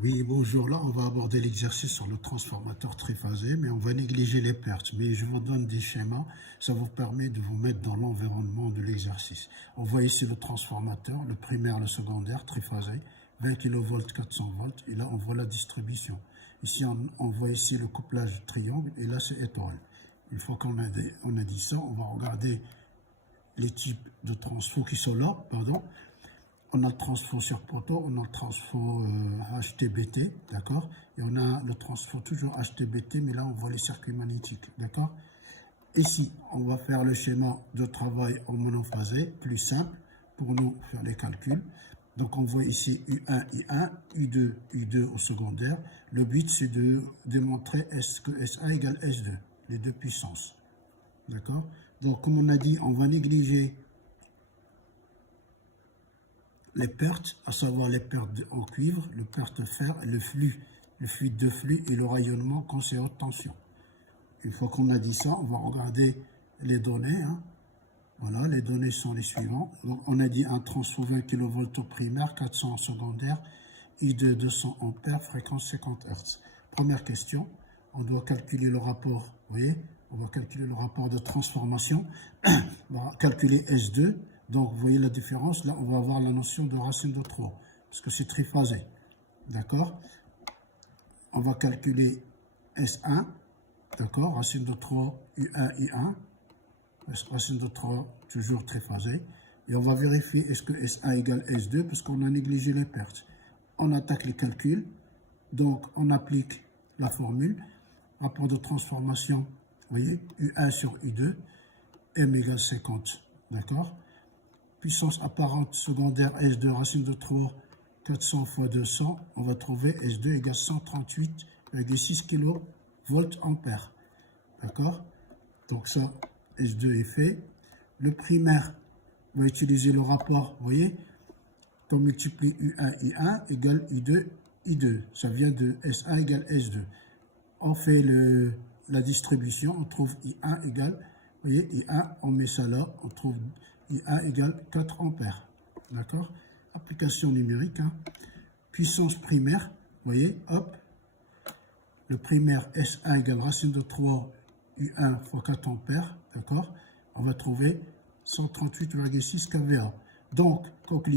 Oui, bonjour. Là, on va aborder l'exercice sur le transformateur triphasé, mais on va négliger les pertes. Mais je vous donne des schémas, ça vous permet de vous mettre dans l'environnement de l'exercice. On voit ici le transformateur, le primaire, le secondaire, triphasé, 20 kV, 400 volts, et là, on voit la distribution. Ici, on voit ici le couplage triangle, et là, c'est étoile. Une fois qu'on a dit ça, on va regarder les types de transfo qui sont là, pardon. On a le transfo sur poteau, on a le transfo HTBT, d'accord? Et on a le transfo toujours HTBT, mais là on voit les circuits magnétiques, d'accord? Ici, on va faire le schéma de travail en monophasé, plus simple, pour nous faire les calculs. Donc on voit ici U1, I1, U2, U2 au secondaire. Le but c'est de démontrer que SA égale S2, les deux puissances, d'accord? Donc comme on a dit, on va négliger les pertes, à savoir les pertes en cuivre, le perte de fer, le fluide de flux et le rayonnement quand c'est haute tension. Une fois qu'on a dit ça, on va regarder les données. Voilà, les données sont les suivantes. Donc, on a dit un transfo 20 kV au primaire, 400 en secondaire, I2 200 ampères, fréquence 50 Hz. Première question, on doit calculer le rapport, vous voyez, on va calculer le rapport de transformation, on va calculer S2, donc vous voyez la différence, là on va avoir la notion de racine de 3, parce que c'est triphasé, d'accord? On va calculer S1, d'accord, racine de 3, U1, I1, racine de 3, toujours triphasé, et on va vérifier est-ce que S1 égale S2, parce qu'on a négligé les pertes. On attaque les calculs, donc on applique la formule, rapport de transformation, vous voyez, U1 sur U2, M égale 50, d'accord? Puissance apparente secondaire S2, racine de 3, 400 fois 200, on va trouver S2 égale 138,6 kV ampères, d'accord? Donc ça, S2 est fait. Le primaire, on va utiliser le rapport, vous voyez, on multiplie U1, I1 égale I2, I2. Ça vient de S1 égale S2. On fait la distribution, on trouve I1 égale, vous voyez, I1, on met ça là, on trouve I1 égale 4 ampères. D'accord? Application numérique. Puissance primaire, vous voyez, hop. Le primaire S1 égale racine de 3 U1 fois 4 ampères. D'accord? On va trouver 138,6 kVA. Donc, conclusion.